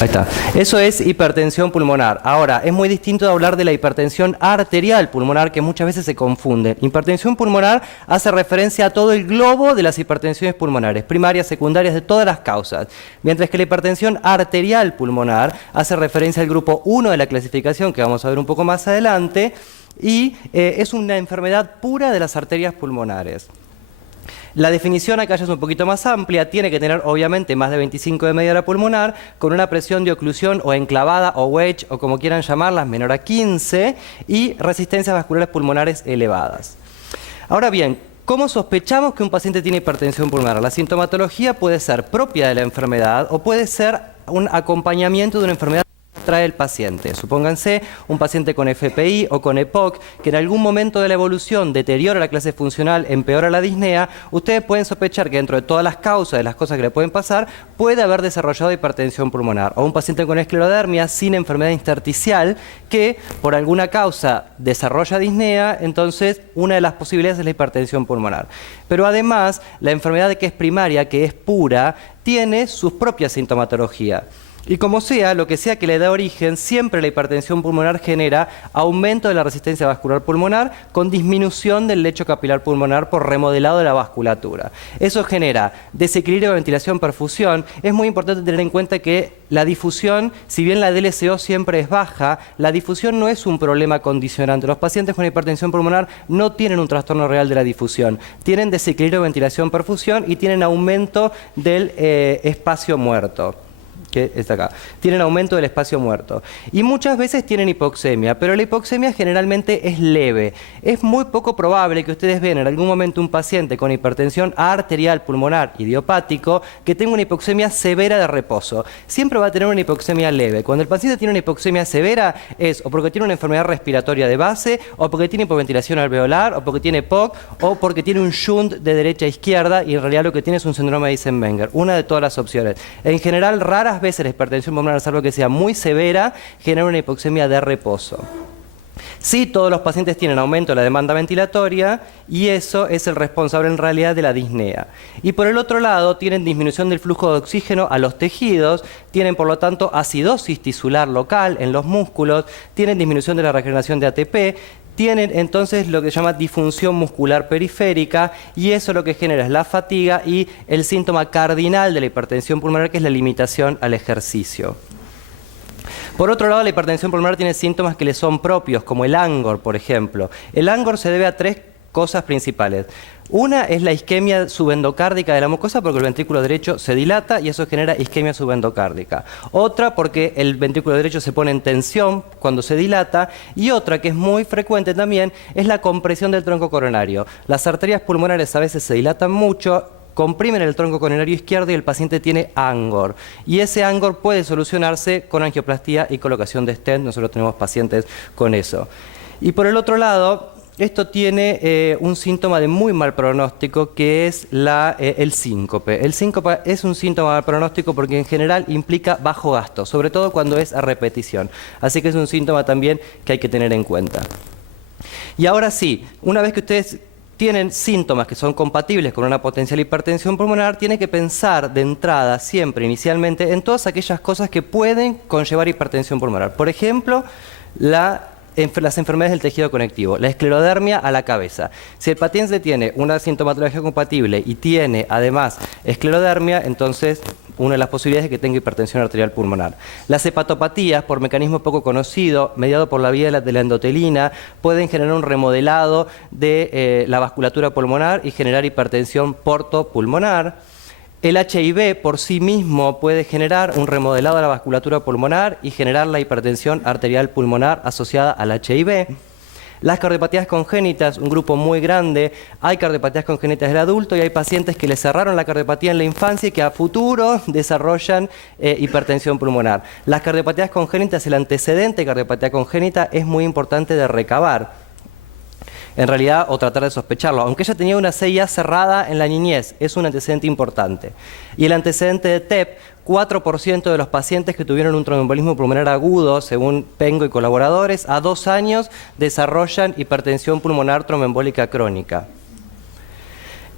Ahí está. Eso es hipertensión pulmonar. Ahora, es muy distinto de hablar de la hipertensión arterial pulmonar, que muchas veces se confunde. Hipertensión pulmonar hace referencia a todo el globo de las hipertensiones pulmonares, primarias, secundarias, de todas las causas. Mientras que la hipertensión arterial pulmonar hace referencia al grupo 1 de la clasificación, que vamos a ver un poco más adelante, y es una enfermedad pura de las arterias pulmonares. La definición acá ya es un poquito más amplia, tiene que tener obviamente más de 25 de media hora pulmonar, con una presión de oclusión o enclavada o wedge o como quieran llamarlas, menor a 15 y resistencias vasculares pulmonares elevadas. Ahora bien, ¿cómo sospechamos que un paciente tiene hipertensión pulmonar? La sintomatología puede ser propia de la enfermedad o puede ser un acompañamiento de una enfermedad que trae el paciente. Supónganse un paciente con FPI o con EPOC que en algún momento de la evolución deteriora la clase funcional, empeora la disnea. Ustedes pueden sospechar que dentro de todas las causas de las cosas que le pueden pasar puede haber desarrollado hipertensión pulmonar, o un paciente con esclerodermia sin enfermedad intersticial que por alguna causa desarrolla disnea. Entonces una de las posibilidades es la hipertensión pulmonar. Pero además la enfermedad que es primaria, que es pura, tiene sus propias sintomatología. Y como sea, lo que sea que le dé origen, siempre la hipertensión pulmonar genera aumento de la resistencia vascular pulmonar con disminución del lecho capilar pulmonar por remodelado de la vasculatura. Eso genera desequilibrio de ventilación-perfusión. Es muy importante tener en cuenta que la difusión, si bien la DLCO siempre es baja, la difusión no es un problema condicionante. Los pacientes con hipertensión pulmonar no tienen un trastorno real de la difusión. Tienen desequilibrio de ventilación-perfusión y tienen aumento del espacio muerto, que está acá. Tienen aumento del espacio muerto. Y muchas veces tienen hipoxemia, pero la hipoxemia generalmente es leve. Es muy poco probable que ustedes vean en algún momento un paciente con hipertensión arterial pulmonar idiopático que tenga una hipoxemia severa de reposo. Siempre va a tener una hipoxemia leve. Cuando el paciente tiene una hipoxemia severa es o porque tiene una enfermedad respiratoria de base, o porque tiene hipoventilación alveolar, o porque tiene EPOC, o porque tiene un shunt de derecha a izquierda y en realidad lo que tiene es un síndrome de Eisenmenger. Una de todas las opciones. En general, raras veces la hipertensión pulmonar, salvo que sea muy severa, genera una hipoxemia de reposo. Sí, todos los pacientes tienen aumento de la demanda ventilatoria y eso es el responsable en realidad de la disnea. Y por el otro lado, tienen disminución del flujo de oxígeno a los tejidos, tienen por lo tanto acidosis tisular local en los músculos, tienen disminución de la regeneración de ATP, tienen entonces lo que se llama disfunción muscular periférica y eso lo que genera es la fatiga y el síntoma cardinal de la hipertensión pulmonar, que es la limitación al ejercicio. Por otro lado, la hipertensión pulmonar tiene síntomas que le son propios, como el ANGOR, por ejemplo. El ANGOR se debe a tres cosas principales. Una es la isquemia subendocárdica de la mucosa, porque el ventrículo derecho se dilata y eso genera isquemia subendocárdica. Otra porque el ventrículo derecho se pone en tensión cuando se dilata. Y otra que es muy frecuente también es la compresión del tronco coronario. Las arterias pulmonares a veces se dilatan mucho, comprimen el tronco coronario izquierdo y el paciente tiene ANGOR. Y ese ANGOR puede solucionarse con angioplastía y colocación de stent. Nosotros tenemos pacientes con eso. Y por el otro lado, esto tiene un síntoma de muy mal pronóstico, que es el síncope. El síncope es un síntoma de mal pronóstico porque en general implica bajo gasto, sobre todo cuando es a repetición. Así que es un síntoma también que hay que tener en cuenta. Y ahora sí, una vez que ustedes tienen síntomas que son compatibles con una potencial hipertensión pulmonar, tienen que pensar de entrada, siempre, inicialmente, en todas aquellas cosas que pueden conllevar hipertensión pulmonar. Por ejemplo, las enfermedades del tejido conectivo, la esclerodermia a la cabeza. Si el paciente tiene una sintomatología compatible y tiene además esclerodermia, entonces una de las posibilidades es que tenga hipertensión arterial pulmonar. Las hepatopatías, por mecanismo poco conocido, mediado por la vía de la endotelina, pueden generar un remodelado de la vasculatura pulmonar y generar hipertensión portopulmonar. El HIV por sí mismo puede generar un remodelado de la vasculatura pulmonar y generar la hipertensión arterial pulmonar asociada al HIV. Las cardiopatías congénitas, un grupo muy grande, hay cardiopatías congénitas del adulto y hay pacientes que le cerraron la cardiopatía en la infancia y que a futuro desarrollan hipertensión pulmonar. Las cardiopatías congénitas, el antecedente de cardiopatía congénita es muy importante de recabar. En realidad, o tratar de sospecharlo, aunque ella tenía una CIA cerrada en la niñez, es un antecedente importante. Y el antecedente de TEP, 4% de los pacientes que tuvieron un tromboembolismo pulmonar agudo, según Pengo y colaboradores, a 2 años desarrollan hipertensión pulmonar tromboembólica crónica.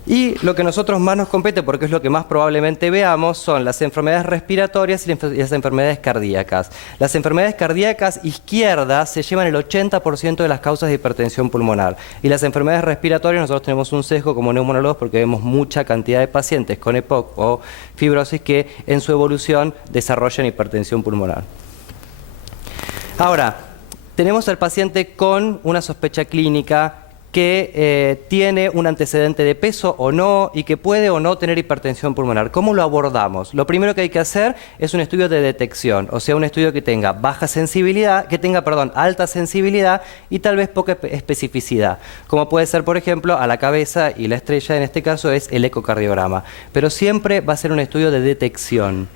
Y lo que a nosotros más nos compete, porque es lo que más probablemente veamos, son las enfermedades respiratorias y las enfermedades cardíacas. Las enfermedades cardíacas izquierdas se llevan el 80% de las causas de hipertensión pulmonar. Y las enfermedades respiratorias, nosotros tenemos un sesgo como neumonólogos porque vemos mucha cantidad de pacientes con EPOC o fibrosis que en su evolución desarrollan hipertensión pulmonar. Ahora, tenemos al paciente con una sospecha clínica que tiene un antecedente de peso o no y que puede o no tener hipertensión pulmonar. ¿Cómo lo abordamos? Lo primero que hay que hacer es un estudio de detección, o sea, un estudio que tenga baja sensibilidad, alta sensibilidad y tal vez poca especificidad, como puede ser, por ejemplo, a la cabeza, y la estrella en este caso es el ecocardiograma, pero siempre va a ser un estudio de detección.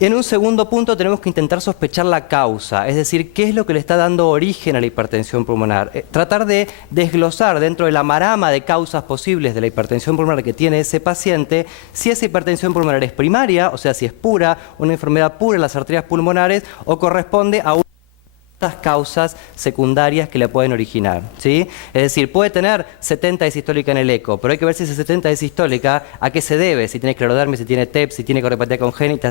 En un segundo punto tenemos que intentar sospechar la causa, es decir, qué es lo que le está dando origen a la hipertensión pulmonar. Tratar de desglosar dentro de la marama de causas posibles de la hipertensión pulmonar que tiene ese paciente, si esa hipertensión pulmonar es primaria, o sea, si es pura, una enfermedad pura en las arterias pulmonares, o corresponde a estas causas secundarias que le pueden originar, ¿sí? Es decir, puede tener 70 de sistólica en el eco, pero hay que ver si esa 70 de sistólica a qué se debe, si tiene esclerodermia, si tiene TEP, si tiene cardiopatía congénita,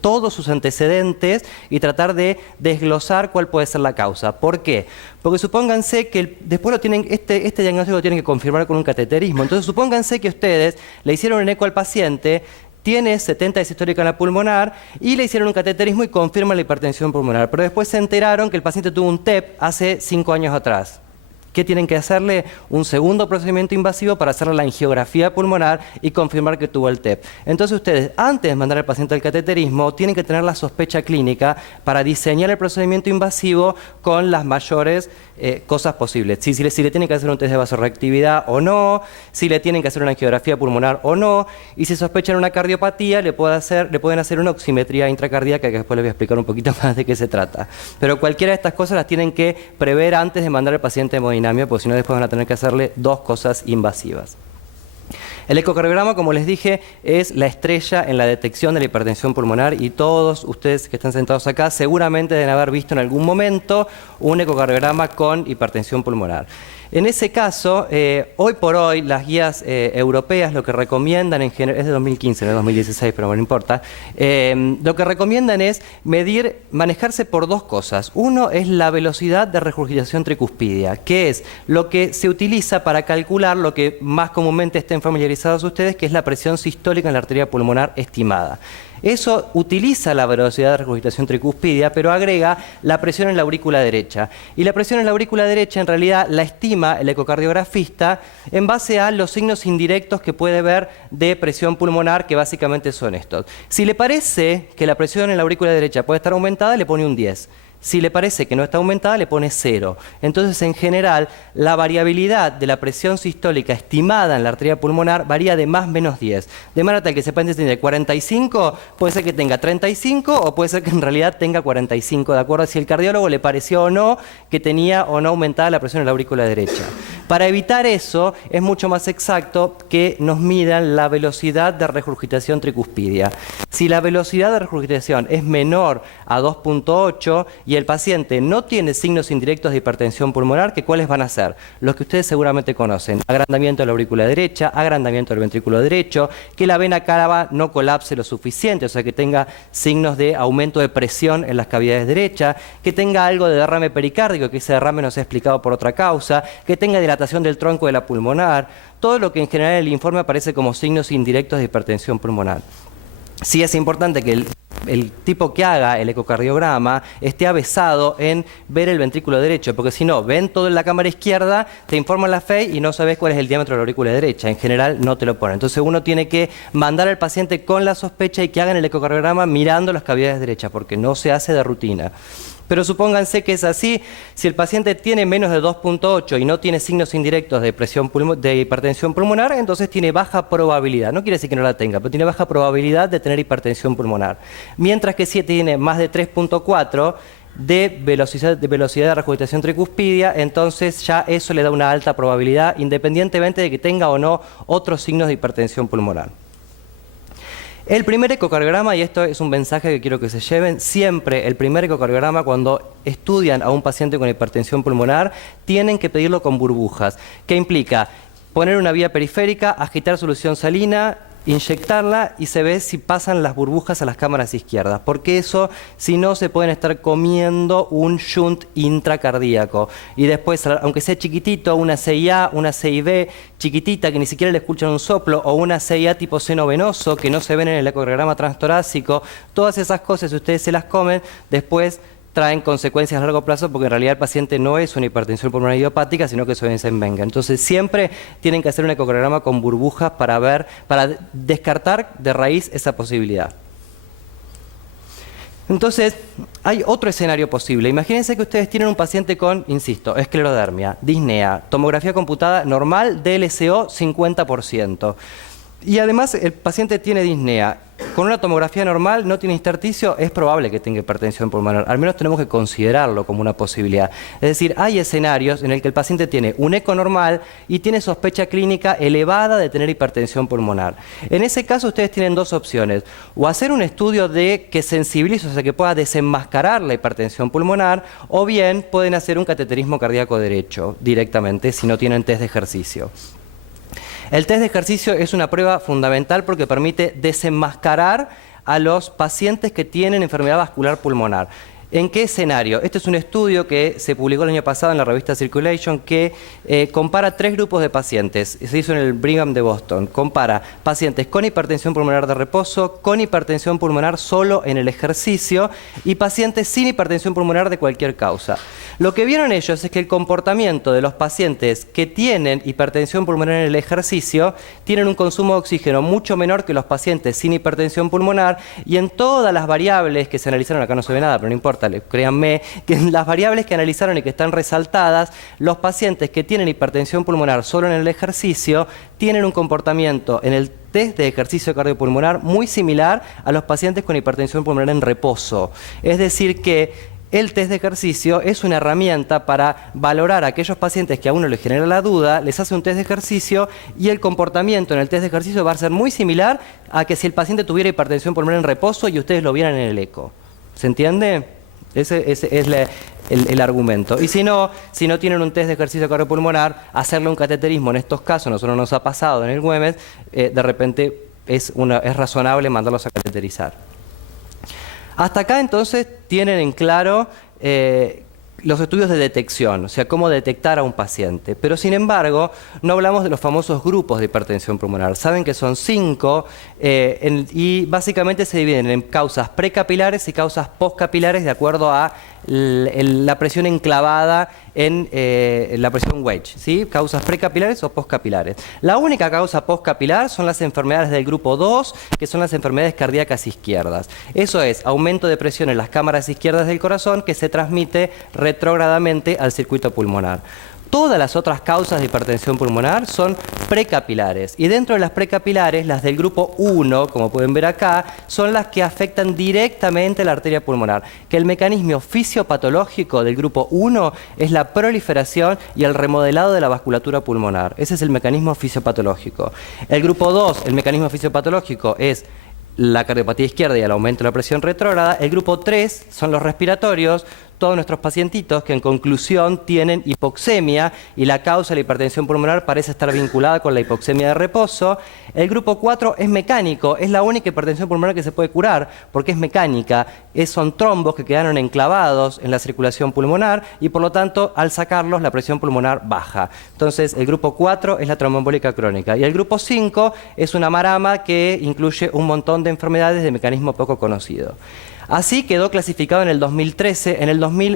todos sus antecedentes y tratar de desglosar cuál puede ser la causa. ¿Por qué? Porque supónganse que después lo tienen, este diagnóstico lo tienen que confirmar con un cateterismo. Entonces supónganse que ustedes le hicieron un eco al paciente, tiene 70 de sistólica en la pulmonar y le hicieron un cateterismo y confirman la hipertensión pulmonar. Pero después se enteraron que el paciente tuvo un TEP hace 5 años atrás. ¿Qué tienen que hacerle? Un segundo procedimiento invasivo para hacerle la angiografía pulmonar y confirmar que tuvo el TEP. Entonces ustedes, antes de mandar al paciente al cateterismo, tienen que tener la sospecha clínica para diseñar el procedimiento invasivo con las mayores cosas posibles. Si le tienen que hacer un test de vasorreactividad o no, si le tienen que hacer una angiografía pulmonar o no, y si sospechan una cardiopatía, le pueden hacer una oximetría intracardíaca, que después les voy a explicar un poquito más de qué se trata. Pero cualquiera de estas cosas las tienen que prever antes de mandar al paciente a hemodinamia, porque si no después van a tener que hacerle 2 cosas invasivas. El ecocardiograma, como les dije, es la estrella en la detección de la hipertensión pulmonar y todos ustedes que están sentados acá seguramente deben haber visto en algún momento un ecocardiograma con hipertensión pulmonar. En ese caso, hoy por hoy, las guías europeas lo que recomiendan en general, es de 2015, no de 2016, pero no importa, lo que recomiendan es manejarse por 2 cosas. Uno es la velocidad de regurgitación tricuspidia, que es lo que se utiliza para calcular lo que más comúnmente estén familiarizados ustedes, que es la presión sistólica en la arteria pulmonar estimada. Eso utiliza la velocidad de regurgitación tricuspidia, pero agrega la presión en la aurícula derecha. Y la presión en la aurícula derecha en realidad la estima el ecocardiografista en base a los signos indirectos que puede ver de presión pulmonar, que básicamente son estos. Si le parece que la presión en la aurícula derecha puede estar aumentada, le pone un 10. Si le parece que no está aumentada, le pone 0. Entonces, en general, la variabilidad de la presión sistólica estimada en la arteria pulmonar varía de más o menos 10. De manera tal que se paciente tiene 45, puede ser que tenga 35 o puede ser que en realidad tenga 45, de acuerdo a si el cardiólogo le pareció o no que tenía o no aumentada la presión en la aurícula derecha. Para evitar eso, es mucho más exacto que nos midan la velocidad de regurgitación tricuspidia. Si la velocidad de regurgitación es menor a 2.8 y el paciente no tiene signos indirectos de hipertensión pulmonar, ¿que cuáles van a ser? Los que ustedes seguramente conocen: agrandamiento de la aurícula derecha, agrandamiento del ventrículo derecho, que la vena cava no colapse lo suficiente, o sea, que tenga signos de aumento de presión en las cavidades derechas, que tenga algo de derrame pericárdico, que ese derrame no sea explicado por otra causa, que tenga dilatación del tronco de la pulmonar, todo lo que en general en el informe aparece como signos indirectos de hipertensión pulmonar. Sí es importante que el tipo que haga el ecocardiograma esté avesado en ver el ventrículo derecho, porque si no, ven todo en la cámara izquierda, te informan la FEI y no sabes cuál es el diámetro de la aurícula derecha. En general no te lo ponen. Entonces uno tiene que mandar al paciente con la sospecha y que hagan el ecocardiograma mirando las cavidades derechas, porque no se hace de rutina. Pero supónganse que es así, si el paciente tiene menos de 2.8 y no tiene signos indirectos de hipertensión pulmonar, entonces tiene baja probabilidad, no quiere decir que no la tenga, pero tiene baja probabilidad de tener hipertensión pulmonar. Mientras que si tiene más de 3.4 de velocidad de regurgitación tricuspidia, entonces ya eso le da una alta probabilidad, independientemente de que tenga o no otros signos de hipertensión pulmonar. El primer ecocardiograma, y esto es un mensaje que quiero que se lleven, siempre el primer ecocardiograma cuando estudian a un paciente con hipertensión pulmonar, tienen que pedirlo con burbujas. ¿Qué implica? poner una vía periférica, agitar solución salina, inyectarla y se ve si pasan las burbujas a las cámaras izquierdas, porque eso, si no, se pueden estar comiendo un shunt intracardíaco. Y después, aunque sea chiquitito, una CIA, una CIB chiquitita que ni siquiera le escuchan un soplo, o una CIA tipo seno venoso que no se ven en el ecograma transtorácico, todas esas cosas, si ustedes se las comen, después traen consecuencias a largo plazo, porque en realidad el paciente no es una hipertensión pulmonar idiopática, sino que es Weizenbanger. Entonces siempre tienen que hacer un ecograma con burbujas para descartar de raíz esa posibilidad. Entonces, hay otro escenario posible. Imagínense que ustedes tienen un paciente con, insisto, esclerodermia, disnea, tomografía computada normal, DLCO 50%. Y además el paciente tiene disnea. Con una tomografía normal, no tiene intersticio, es probable que tenga hipertensión pulmonar. Al menos tenemos que considerarlo como una posibilidad. Es decir, hay escenarios en el que el paciente tiene un eco normal y tiene sospecha clínica elevada de tener hipertensión pulmonar. En ese caso, ustedes tienen dos opciones. O hacer un estudio que sensibilice, o sea, que pueda desenmascarar la hipertensión pulmonar, o bien pueden hacer un cateterismo cardíaco derecho directamente si no tienen test de ejercicio. El test de ejercicio es una prueba fundamental porque permite desenmascarar a los pacientes que tienen enfermedad vascular pulmonar. ¿En qué escenario? Este es un estudio que se publicó el año pasado en la revista Circulation que compara tres grupos de pacientes. Se hizo en el Brigham de Boston. Compara pacientes con hipertensión pulmonar de reposo, con hipertensión pulmonar solo en el ejercicio y pacientes sin hipertensión pulmonar de cualquier causa. Lo que vieron ellos es que el comportamiento de los pacientes que tienen hipertensión pulmonar en el ejercicio tienen un consumo de oxígeno mucho menor que los pacientes sin hipertensión pulmonar, y en todas las variables que se analizaron, acá no se ve nada, pero no importa, créanme, que en las variables que analizaron y que están resaltadas, los pacientes que tienen hipertensión pulmonar solo en el ejercicio tienen un comportamiento en el test de ejercicio cardiopulmonar muy similar a los pacientes con hipertensión pulmonar en reposo. Es decir que el test de ejercicio es una herramienta para valorar a aquellos pacientes que a uno les genera la duda, les hace un test de ejercicio y el comportamiento en el test de ejercicio va a ser muy similar a que si el paciente tuviera hipertensión pulmonar en reposo y ustedes lo vieran en el eco. ¿Se entiende? Ese es el argumento. Y si no tienen un test de ejercicio cardiopulmonar, hacerle un cateterismo en estos casos, nosotros nos ha pasado en el WEMES, de repente es razonable mandarlos a cateterizar. Hasta acá entonces tienen en claro los estudios de detección, o sea, cómo detectar a un paciente. Pero sin embargo, no hablamos de los famosos grupos de hipertensión pulmonar. Saben que son 5 y básicamente se dividen en causas precapilares y causas postcapilares de acuerdo a la presión enclavada en la presión wedge, ¿sí? Causas precapilares o postcapilares. La única causa postcapilar son las enfermedades del grupo 2, que son las enfermedades cardíacas izquierdas. Eso es, aumento de presión en las cámaras izquierdas del corazón que se transmite retrógradamente al circuito pulmonar. Todas las otras causas de hipertensión pulmonar son precapilares, y dentro de las precapilares, las del grupo 1, como pueden ver acá, son las que afectan directamente la arteria pulmonar, que el mecanismo fisiopatológico del grupo 1 es la proliferación y el remodelado de la vasculatura pulmonar. Ese es el mecanismo fisiopatológico. El grupo 2, el mecanismo fisiopatológico es la cardiopatía izquierda y el aumento de la presión retrógrada. El grupo 3 son los respiratorios, todos nuestros pacientitos que en conclusión tienen hipoxemia y la causa de la hipertensión pulmonar parece estar vinculada con la hipoxemia de reposo. El grupo 4 es mecánico, es la única hipertensión pulmonar que se puede curar porque es mecánica, son trombos que quedaron enclavados en la circulación pulmonar y por lo tanto al sacarlos la presión pulmonar baja. Entonces el grupo 4 es la tromboembólica crónica y el grupo 5 es una marama que incluye un montón de enfermedades de mecanismo poco conocido. Así quedó clasificado en el 2013,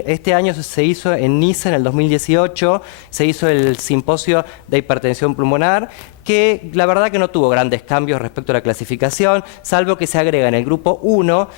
este año se hizo en Niza, en el 2018, se hizo el simposio de hipertensión pulmonar, que la verdad que no tuvo grandes cambios respecto a la clasificación, salvo que se agrega en el grupo 1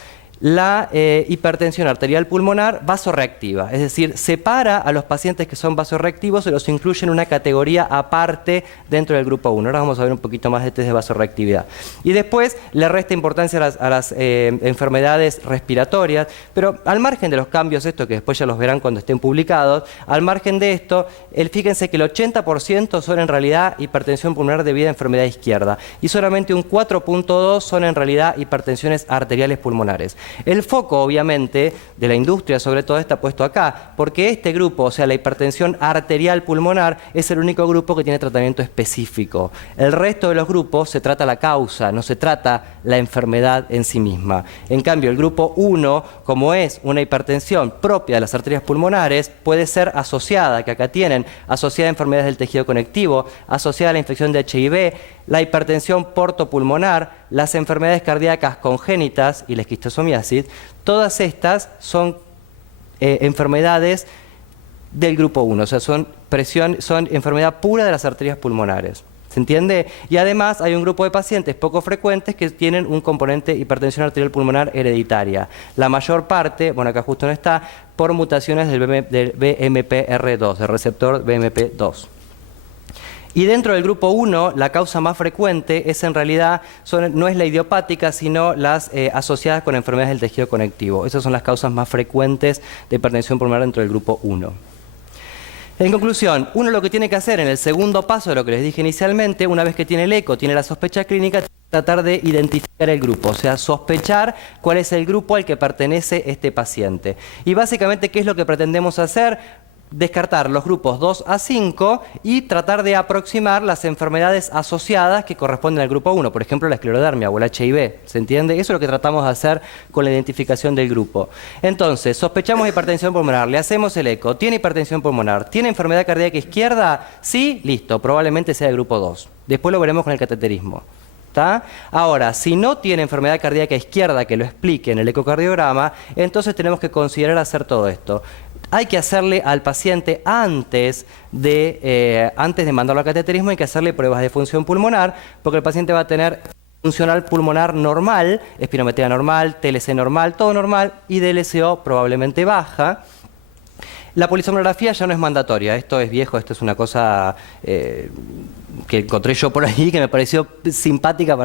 la hipertensión arterial pulmonar vasorreactiva, es decir, separa a los pacientes que son vasorreactivos y los incluye en una categoría aparte dentro del grupo 1. Ahora vamos a ver un poquito más de test de vasorreactividad. Y después le resta importancia a las enfermedades respiratorias, pero al margen de los cambios, esto que después ya los verán cuando estén publicados, al margen de esto, fíjense que el 80% son en realidad hipertensión pulmonar debida a enfermedad izquierda y solamente un 4.2 son en realidad hipertensiones arteriales pulmonares. El foco, obviamente, de la industria sobre todo está puesto acá, porque este grupo, o sea, la hipertensión arterial pulmonar, es el único grupo que tiene tratamiento específico. El resto de los grupos se trata la causa, no se trata la enfermedad en sí misma. En cambio, el grupo 1, como es una hipertensión propia de las arterias pulmonares, puede ser asociada, que acá tienen, asociada a enfermedades del tejido conectivo, asociada a la infección de HIV, la hipertensión portopulmonar, las enfermedades cardíacas congénitas y la esquistosomiasis. Todas estas son enfermedades del grupo 1, o sea, son enfermedad pura de las arterias pulmonares. ¿Se entiende? Y además hay un grupo de pacientes poco frecuentes que tienen un componente hipertensión arterial pulmonar hereditaria. La mayor parte, bueno, acá justo no está, por mutaciones del BMPR2, del receptor BMP2. Y dentro del grupo 1, la causa más frecuente es en realidad, no es la idiopática, sino las asociadas con enfermedades del tejido conectivo. Esas son las causas más frecuentes de hipertensión pulmonar dentro del grupo 1. En conclusión, uno lo que tiene que hacer en el segundo paso de lo que les dije inicialmente, una vez que tiene el eco, tiene la sospecha clínica, tratar de identificar el grupo, o sea, sospechar cuál es el grupo al que pertenece este paciente. Y básicamente, ¿qué es lo que pretendemos hacer? Descartar los grupos 2 a 5 y tratar de aproximar las enfermedades asociadas que corresponden al grupo 1, por ejemplo la esclerodermia o el HIV, ¿se entiende? Eso es lo que tratamos de hacer con la identificación del grupo. Entonces, sospechamos hipertensión pulmonar, le hacemos el eco, ¿tiene hipertensión pulmonar? ¿Tiene enfermedad cardíaca izquierda? Sí, listo, probablemente sea el grupo 2. Después lo veremos con el cateterismo. ¿Tá? Ahora, si no tiene enfermedad cardíaca izquierda que lo explique en el ecocardiograma, entonces tenemos que considerar hacer todo esto. Hay que hacerle al paciente antes de mandarlo al cateterismo, hay que hacerle pruebas de función pulmonar, porque el paciente va a tener funcional pulmonar normal, espirometría normal, TLC normal, todo normal, y DLCO probablemente baja. La polisomnografía ya no es mandatoria, esto es viejo, esto es una cosa que encontré yo por ahí, que me pareció simpática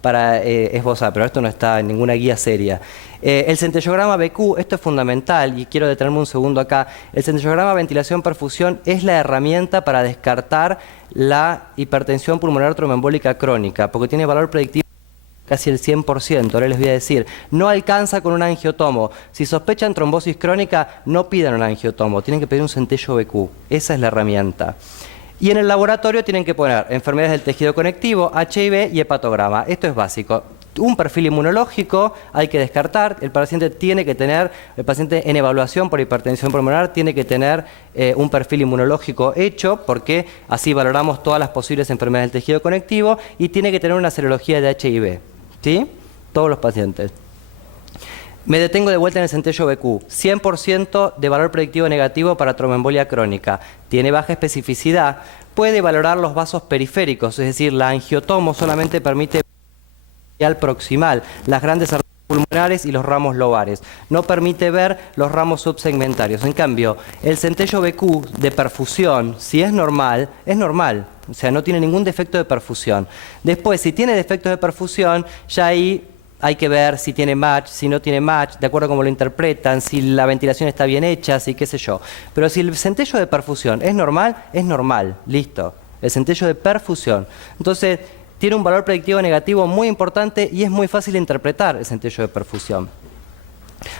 para esbozar, pero esto no está en ninguna guía seria. El centellograma BQ, esto es fundamental y quiero detenerme un segundo acá. El centellograma ventilación-perfusión es la herramienta para descartar la hipertensión pulmonar tromboembólica crónica, porque tiene valor predictivo casi el 100%. Ahora les voy a decir, no alcanza con un angiotomo. Si sospechan trombosis crónica, no pidan un angiotomo, tienen que pedir un centello BQ. Esa es la herramienta. Y en el laboratorio tienen que poner enfermedades del tejido conectivo, HIV y hepatograma. Esto es básico. Un perfil inmunológico hay que descartar. El paciente en evaluación por hipertensión pulmonar tiene que tener un perfil inmunológico hecho, porque así valoramos todas las posibles enfermedades del tejido conectivo, y tiene que tener una serología de HIV. ¿Sí? Todos los pacientes. Me detengo de vuelta en el centello BQ. 100% de valor predictivo negativo para tromboembolia crónica. Tiene baja especificidad. Puede valorar los vasos periféricos, es decir, la angiotomo solamente permite al proximal, las grandes arterias pulmonares y los ramos lobares. No permite ver los ramos subsegmentarios. En cambio, el centello BQ de perfusión, si es normal, es normal. O sea, no tiene ningún defecto de perfusión. Después, si tiene defectos de perfusión, ya ahí hay que ver si tiene match, si no tiene match, de acuerdo a cómo lo interpretan, si la ventilación está bien hecha, si qué sé yo. Pero si el centello de perfusión es normal, listo. El centello de perfusión. Entonces, tiene un valor predictivo negativo muy importante y es muy fácil de interpretar el centello de perfusión.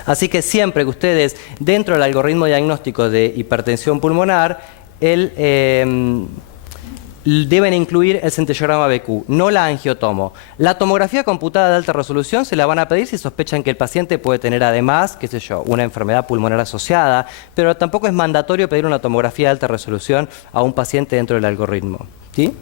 Así que siempre que ustedes, dentro del algoritmo diagnóstico de hipertensión pulmonar, deben incluir el centellograma BQ, no la angiotomo. La tomografía computada de alta resolución se la van a pedir si sospechan que el paciente puede tener además, qué sé yo, una enfermedad pulmonar asociada, pero tampoco es mandatorio pedir una tomografía de alta resolución a un paciente dentro del algoritmo. ¿Sí?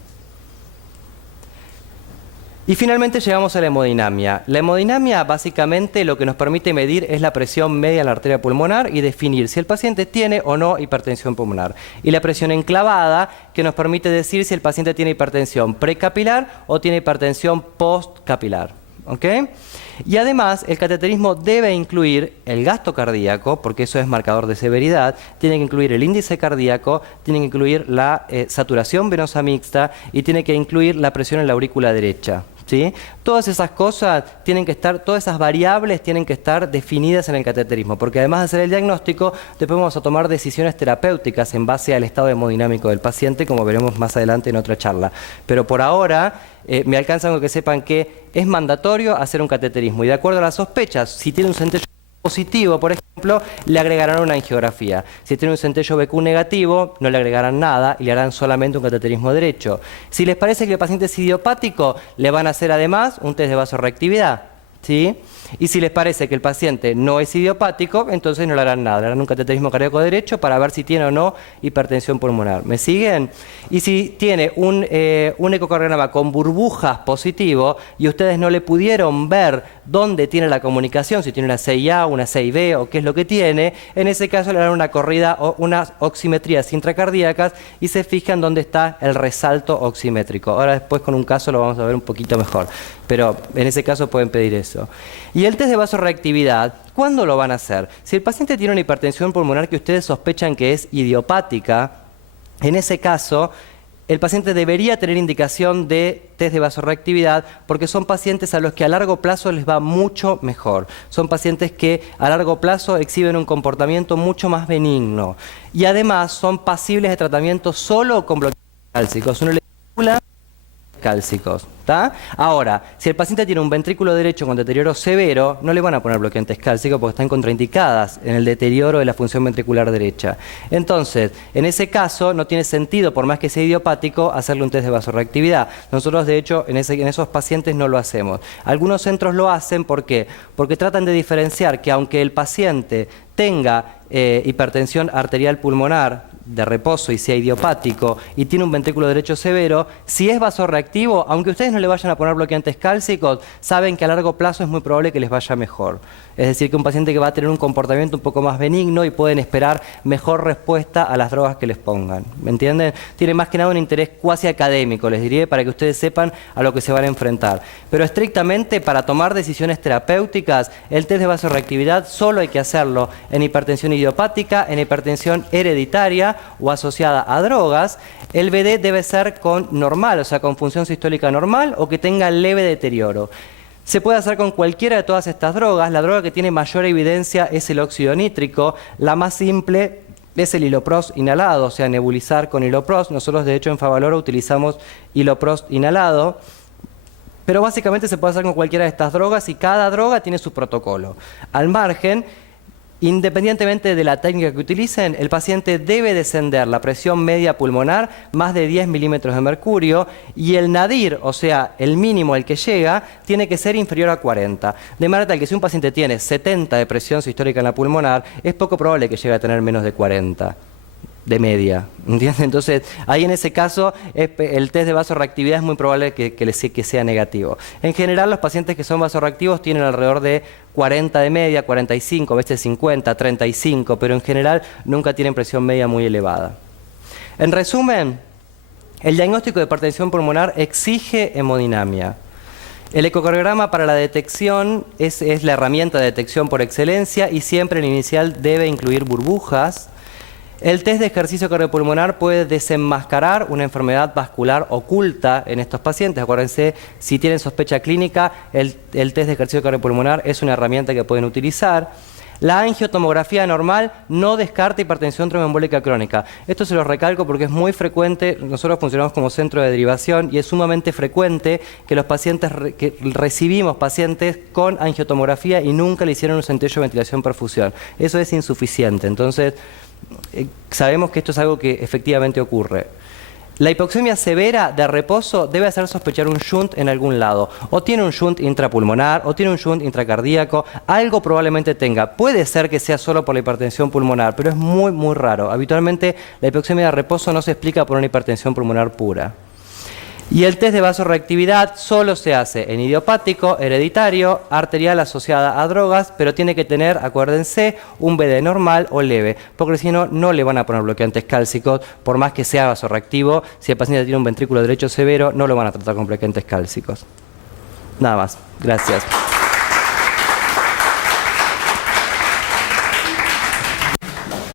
Y finalmente llegamos a la hemodinamia. La hemodinamia básicamente lo que nos permite medir es la presión media en la arteria pulmonar y definir si el paciente tiene o no hipertensión pulmonar. Y la presión enclavada, que nos permite decir si el paciente tiene hipertensión precapilar o tiene hipertensión postcapilar. ¿Ok? Y además el cateterismo debe incluir el gasto cardíaco, porque eso es marcador de severidad, tiene que incluir el índice cardíaco, tiene que incluir la saturación venosa mixta y tiene que incluir la presión en la aurícula derecha. ¿Sí? Todas esas cosas tienen que estar, todas esas variables tienen que estar definidas en el cateterismo, porque además de hacer el diagnóstico, después vamos a tomar decisiones terapéuticas en base al estado hemodinámico del paciente, como veremos más adelante en otra charla. Pero por ahora, me alcanza con que sepan que es mandatorio hacer un cateterismo, y de acuerdo a las sospechas, si tiene un centello positivo, por ejemplo, le agregarán una angiografía. Si tiene un centello BQ negativo, no le agregarán nada y le harán solamente un cateterismo derecho. Si les parece que el paciente es idiopático, le van a hacer además un test de vasorreactividad, ¿sí? Y si les parece que el paciente no es idiopático, entonces no le harán nada, le harán un cateterismo cardíaco derecho para ver si tiene o no hipertensión pulmonar. ¿Me siguen? Y si tiene un ecocardiograma con burbujas positivo y ustedes no le pudieron ver dónde tiene la comunicación, si tiene una CIA, una CIB o qué es lo que tiene, en ese caso le harán una corrida o unas oximetrías intracardíacas y se fijan dónde está el resalto oximétrico. Ahora después con un caso lo vamos a ver un poquito mejor, pero en ese caso pueden pedir eso. Y el test de vasorreactividad, ¿cuándo lo van a hacer? Si el paciente tiene una hipertensión pulmonar que ustedes sospechan que es idiopática, en ese caso, el paciente debería tener indicación de test de vasorreactividad porque son pacientes a los que a largo plazo les va mucho mejor. Son pacientes que a largo plazo exhiben un comportamiento mucho más benigno. Y además son pasibles de tratamiento solo con bloqueadores cálcicos. Uno le calcula cálcicos, ¿tá? Ahora, si el paciente tiene un ventrículo derecho con deterioro severo, no le van a poner bloqueantes cálcicos porque están contraindicadas en el deterioro de la función ventricular derecha. Entonces, en ese caso, no tiene sentido, por más que sea idiopático, hacerle un test de vasorreactividad. Nosotros, de hecho, en esos pacientes no lo hacemos. Algunos centros lo hacen, ¿por qué? Porque tratan de diferenciar que aunque el paciente tenga hipertensión arterial pulmonar de reposo y sea idiopático y tiene un ventrículo derecho severo, si es vasorreactivo, aunque ustedes no le vayan a poner bloqueantes cálcicos, saben que a largo plazo es muy probable que les vaya mejor. Es decir, que un paciente que va a tener un comportamiento un poco más benigno y pueden esperar mejor respuesta a las drogas que les pongan. ¿Me entienden? Tiene más que nada un interés cuasi académico, les diría, para que ustedes sepan a lo que se van a enfrentar. Pero estrictamente para tomar decisiones terapéuticas, el test de vasorreactividad solo hay que hacerlo en hipertensión idiopática, en hipertensión hereditaria o asociada a drogas. El BD debe ser con normal, o sea, con función sistólica normal o que tenga leve deterioro. Se puede hacer con cualquiera de todas estas drogas. La droga que tiene mayor evidencia es el óxido nítrico. La más simple es el iloprost inhalado, o sea, nebulizar con iloprost. Nosotros, de hecho, en Favaloro utilizamos iloprost inhalado. Pero básicamente se puede hacer con cualquiera de estas drogas y cada droga tiene su protocolo. Al margen, independientemente de la técnica que utilicen, el paciente debe descender la presión media pulmonar más de 10 milímetros de mercurio y el nadir, o sea, el mínimo al que llega, tiene que ser inferior a 40. De manera tal que si un paciente tiene 70 de presión sistólica en la pulmonar, es poco probable que llegue a tener menos de 40. De media, ¿entiendes? Entonces, ahí en ese caso, el test de vasorreactividad es muy probable que sea negativo. En general, los pacientes que son vasorreactivos tienen alrededor de 40 de media, 45, a veces 50, 35, pero en general nunca tienen presión media muy elevada. En resumen, el diagnóstico de hipertensión pulmonar exige hemodinamia. El ecocardiograma para la detección es la herramienta de detección por excelencia y siempre el inicial debe incluir burbujas. El test de ejercicio cardiopulmonar puede desenmascarar una enfermedad vascular oculta en estos pacientes. Acuérdense, si tienen sospecha clínica, el test de ejercicio cardiopulmonar es una herramienta que pueden utilizar. La angiotomografía normal no descarta hipertensión tromboembólica crónica. Esto se lo recalco porque es muy frecuente, nosotros funcionamos como centro de derivación y es sumamente frecuente que los pacientes, que recibimos pacientes con angiotomografía y nunca le hicieron un centello de ventilación-perfusión. Eso es insuficiente, entonces sabemos que esto es algo que efectivamente ocurre. La hipoxemia severa de reposo debe hacer sospechar un shunt en algún lado. O tiene un shunt intrapulmonar, o tiene un shunt intracardíaco, algo probablemente tenga. Puede ser que sea solo por la hipertensión pulmonar, pero es muy, muy raro. Habitualmente la hipoxemia de reposo no se explica por una hipertensión pulmonar pura. Y el test de vasorreactividad solo se hace en idiopático, hereditario, arterial asociada a drogas, pero tiene que tener, acuérdense, un BD normal o leve, porque si no, no le van a poner bloqueantes cálcicos, por más que sea vasorreactivo. Si el paciente tiene un ventrículo derecho severo, no lo van a tratar con bloqueantes cálcicos. Nada más. Gracias.